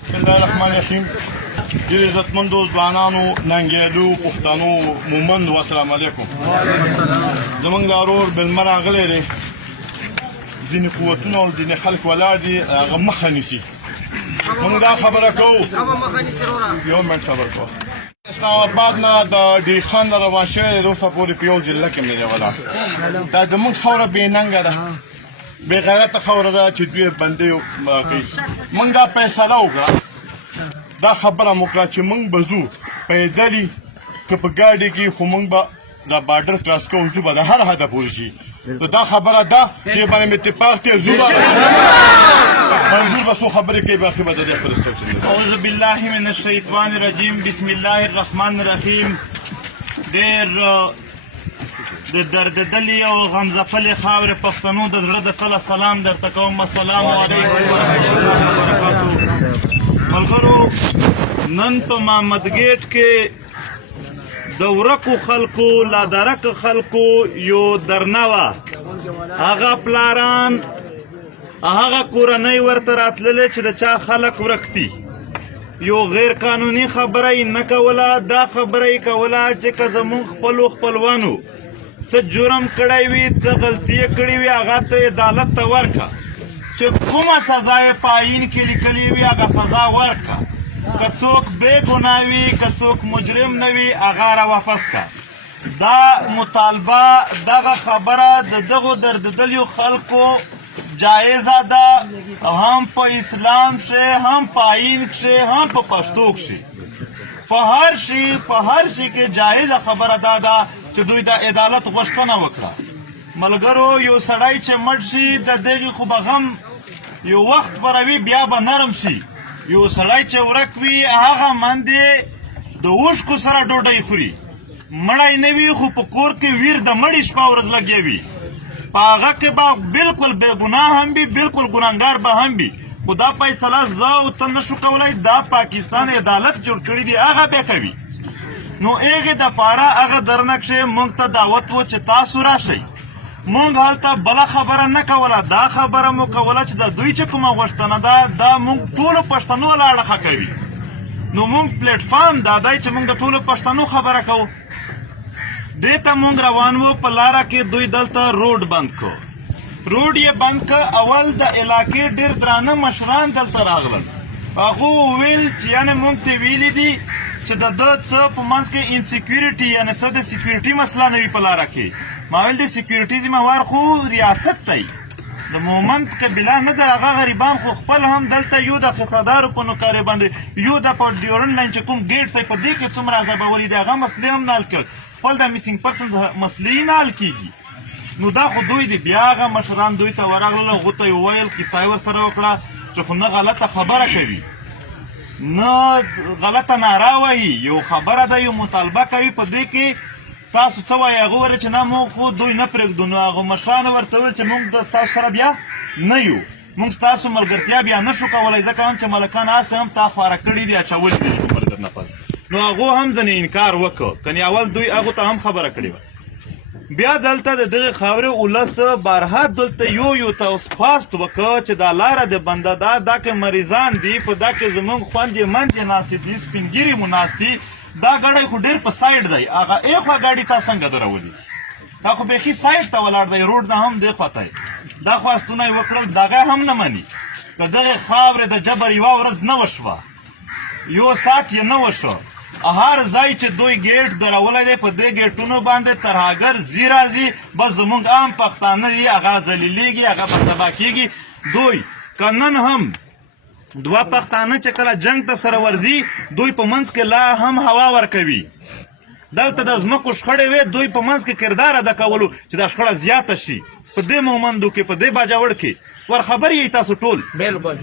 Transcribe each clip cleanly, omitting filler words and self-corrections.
بسم الله الرحمن الرحیم. ډېر عزتمندو ځوانانو، ننګیالو، پښتنو، مومندو، السلام علیکم. زمونږ دا ورور بلمه راغلی دی، ځینې قوتونه او ځینې خلک ولاړ دي، هغه مخه نیسي. موږ دا خبره کوو، یو منټ صبر کوه. اسلام آباد نه د ډیر خان نه روان شوی دی، اوسه پورې په یو ضلع کې نه دی ولاړ. دا زموږ خاوره بې ننګه ده، بې غیرته خاوره ده چې دوی بندۍ کوي. موږ دا فیصله وکړه، دا خبره مو کړه چې موږ به ځو پیدلي که په ګاډي کې، خو موږ به دا بارډر کراس کوو، ځو به د هر حده پورې شي. دا خبره ده، دې باندې مې اتفاق دی، ځو به منظور به څو خبرې کوي، باقي به د دې خپل انسټرکشن. اعوذ بالله من الشیطان الرجیم، بسم الله الرحمن الرحیم. ډېر د درددلې او غمزفلې خاورې پښتنو د زړه د تله سلام درته کوم. السلام علیکم ورحمة الله وبرکاتو. ملګرو، نن په محمد ګیټ کې د ورکو خلکو لا درک خلکو یو درنه وه. هغه پلاران، هغه کورنۍ ورته راتللې چې د چا خلک ورک دي. یو غیر قانوني خبره یې نه کوله، دا خبره یې کوله چې که زموږ خپلو خپلوانو څه جرم کړی وي، څه غلطي یې کړې وي، هغه ته عدالت ته ورکړه. چې کومه سزا یې په آیین کې لیکلې وي، هغه سزا ورکړه. که څوک بې ګناه وي، که څوک مجرم نه وي، هغه را واپس کړه. دا مطالبه، دغه خبره د دغو درددلیو خلکو جایزه ده، هم په اسلام کښې، هم په آیین کښې، هم په پښتو کښې. په هر شي کې جایزه خبره دا ده چې دوی د عدالت غوښتنه وکړه. ملګرو، یو سړی چې مړ شي، د دغې خو به غم یو وخت به روي، بیا به نرم شي. یو سړی چې ورک وي، هغه مندې د اوښکو سره ډوډۍ خوري. مړی نه وي، خو په کور کې ویر د مړي شپه ورځ لګیا وي. په هغه کې به بالکل بې ګناه هم وي، بالکل ګناهګار به هم وي. خو دا فیصله زه او ته نشو کولی، دا پاکستان عدالت جوړ کړي دي، هغه بیا کوي. نو هغې دپاره هغه درنه کښې موږ ته دعوت و چې تاسو راشئ. موږ هلته بله خبره نه کوله، دا خبره مو کوله چې د دوی چې کومه غوښتنه ده، دا موږ ټولو پښتنو له اړخه کوي. نو موږ پلیټفارم دا دی چې موږ د ټولو پښتنو خبره کوو. دې ته موږ روان وو، په لاره کې دوی دلته روډ بند کړو. روډ یې بند کړ. اول د علاقې ډېر درانه مشران دلته راغلل. هغو وویل چې یعنې موږ ته ویلي دي چې د ده څه په منځ کې انسیکیورټي، یعنې څه د سیکیورټي مسله نه وي په لاره کې. ما ویل د سیکیورټي ذمهوار خو ریاست دی، د مومند قبیله نه ده. هغه غریبان خو خپل هم دلته یو د خیسادارو په نوکارې باندې، یو د په ډیورن لاین چې کوم ګیټ دی، په دې کې څومره عذابولي دي، هغه مسلې هم نه حل کړ. خپل د میسینګ پرسنز مسلې نه حل کېږي. نو دا خو دوی دي. بیا هغه مشران دوی ته ورغلل، هغو ته یې وویل، کیسه یې ورسره وکړه چې خو نه غلطه خبره کوي، نه غلطه ناره وایي، یو خبره ده، یو مطالبه کوي. په دې کې تاسو څه وایي؟ هغه وویل چې نه، موږ خو دوی نه پرېږدو. نو هغو مشرانو ورته وویل چې موږ ستاسو سره بیا نه یو، موږ ستاسو ملګرتیا بیا نه شو کولی، ځکه هم چې ملکان هسې هم تا خواره کړي دي، اچولي دي په مرګر نفس. نو هغو هم ځنې انکار وکړ، کنې اول دوی هغو ته هم خبره کړې وه. بیا دلته د دغې خاورې ولس بارها دلته یو ته فاست وکړ چې دا لاره د بنده ده، دا که مریضان دي، په دا کې زموږ خویندې مندې ناستې دي، سپین ږیري مو ناست دي. دا ګاډی خو ډېر په سایډ دی، هغه ایخوا ګاډي تا څنګه درولي؟ دا خو بیخي سایډ ته ولاړ دی، روډ نه هم دی خواته. دا خواستونه یې وکړل، دغه هم نه مني. د دغې خاورې د جبر یوه ورځ نه وشوه، یو ساعت یې نه وشو. هر ځای چې دوی ګیټ درولی دی، په دې ګیټونو باندې ترهګر ځي راځي، بس زموږ عام پښتانه دي، هغه ذلیلېږي، هغه به تباه کېږي. دوی که نن هم دوه پښتانه چې کله جنګ ته سره ورځي، دوی په منځ کې لا هم هوا ورکوي. دلته د ځمکو شخړې وې، دوی په منځ کې کردار ادا کولو چې دا شخړه زیاته شي. په دې مومندو کې، په دې باجوړ کې ور خبر یې تاسو ټول.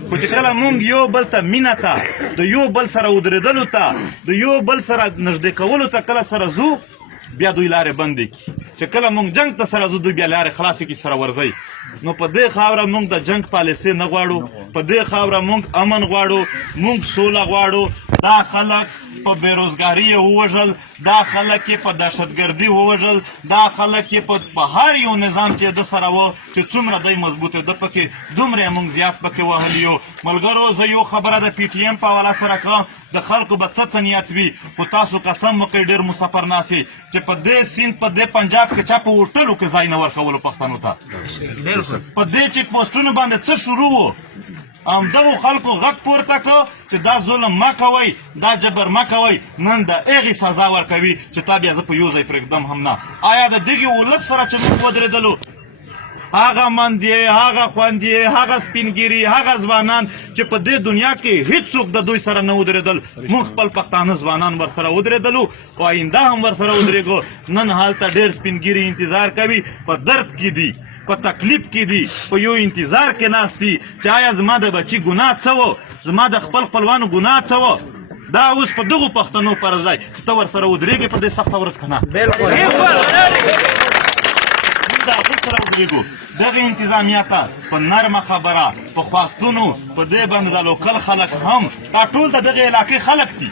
خو چې کله مونږ یو بل ته مینه ته، د یو بل سره ودرېدلو ته، د یو بل سره نږدې کولو ته کله سره ځو، بیا دوی لارې بندې کړي. چې کله مونږ جنګ ته سره ځو، دوی بیا لارې خلاصې کړي، سره ورځئ. نو په دې خاوره مونږ د جنګ پالیسۍ نه غواړو، په دې خاوره مونږ امن غواړو، مونږ سوله غواړو. دا خلک په بیروزګاري یې ووژل، دا خلک یې په دهشتګردي ووژل، دا خلک یې په هر یو نظام چې د سره و چې څومره دی مضبوط ده پکې دومره یې موږ زیات پکې وهلي یو. ملګرو زه یو خبره د پی ټي ایم په حواله سره کوم، د خلکو به څه نیت وي، خو تاسو قسم وکړئ ډېر مسافر ناست یئ چې په دې سیند په دې پنجاب کې چا په هوټلو کې ځای نه ورکولو پښتنو ته. په دې چیک پوسټونو باندې څه شروع و، همدغو خلکو غږ پورته کړه چې دا ظلم مه کوئ، دا جبر مه کوئ، نن د هغې سزا ورکوي چې تا بیا زه په یو ځای پرېږدم هم نه. آیا د دغې ولس سره چې موږ ودرېدلو، هغه مندې، هغه خوندې، هغه سپینګیري، هغه ځوانان چې په دې دنیا کې هیڅوک د دوی سره نه ودرېدل، موږ خپل پښتانه ځوانان ورسره ودرېدلو او آینده هم ورسره ودرېږو. نن هلته ډېر سپینګیري انتظار کوي، په درد کې دي، په تکلیف کې دي، په یو انتظار کې ناست دي چې آیا زما د بچي ګناه څه و، زما د خپل خپلوانو ګناه څه و. دا اوس په دغو پښتنو فرض دی چې ته ورسره ودرېږې په دې سخته ورځ که نه. د هغه سره ودرېږو. دغه انتظامیه ته په نرمه خبره، په خواستونو، په دې باندې د لوکل خلک هم، دا ټول د دغې علاقې خلک دي،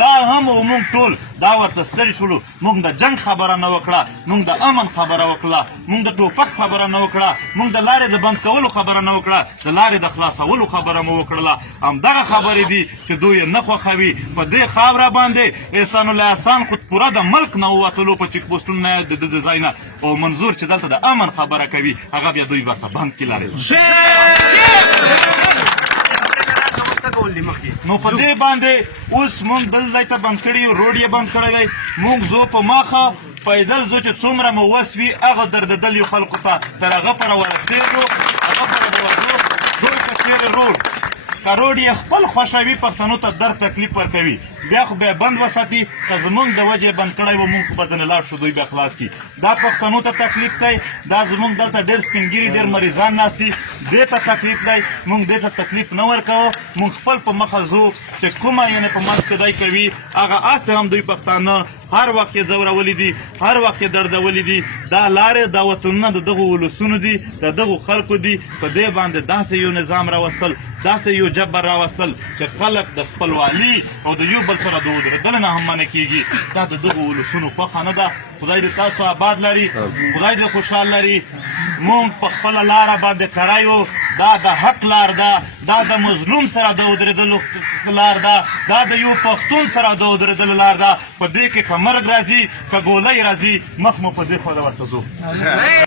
دا هم او موږ ټول دا ورته ستړي شولو. موږ د جنګ خبره نه وکړه، موږ د امن خبره وکړه، موږ د ټوپک خبره نه وکړه، موږ د لارې د بند کولو خبره نه وکړه، د لارې د خلاصولو خبره مو وکړله. همدغه خبرې دي چې دوی یې نه خوښوي. په دې خاوره باندې احسان الله احسان خو پوره د ملک نه ووتلو په چیک پوسټونو نه د د ځای نه، او منظور چې دلته د امن خبره کوي هغه بیا دوی ورته بند کړي لارې. نو په دې باندې اوس موږ دلته ته بند کړي، روډ یې بند کړی دی، موږ ځو په مخه پیدل ځو چې څومره مو وس وي هغه دردېدلیو خلکو ته تر هغه پره ورسېږو، هغه پره به ورځو. ټول که چېرې روډ که روډ یې خپل خوښوي پښتنو ته درد تکلیف ورکوي، بیا خو بیا بند وساتي، که زمونږ د وجې بند کړی و مونږ خو به ځنې لاړ شو دوی بیا خلاص کړي. دا پښتنو ته تکلیف دی، دا زمونږ دلته ډېر سپینګیري ډېر مریضان ناست دي، دې ته تکلیف دی. مونږ دې ته تکلیف نه ورکوو، مونږ خپل په مخه ځو چې کومه یعنې په منځ کې دی کوي هغه هسې هم دوی پښتانه هر وخت یې ځورولي دي، هر وخت یې دردولي دي. دا لارې دا وطنونه د دغو ولسونو دي، د دغو خلکو دي. په دې باندې داسې یو نظام راوستل، داسې یو جبر راوستل چې خلک د خپلوالي او د یو بل سره د ودرېدل نه هم منع کېږي. دا د دغو ولسونو خوښه نه ده. خدای دې تاسو آباد لري، خدای دې خوشحال لري. مونږ په خپله لاره باندې کری یو، دا د حق لار ده، دا د مظلوم سره د ودرېدلو لار ده، دا د یو پښتون سره د ودرېدلو لار ده. په دې کې که مرګ راځي که ګولۍ راځي، مخ مو په دې خوا ورته ځو.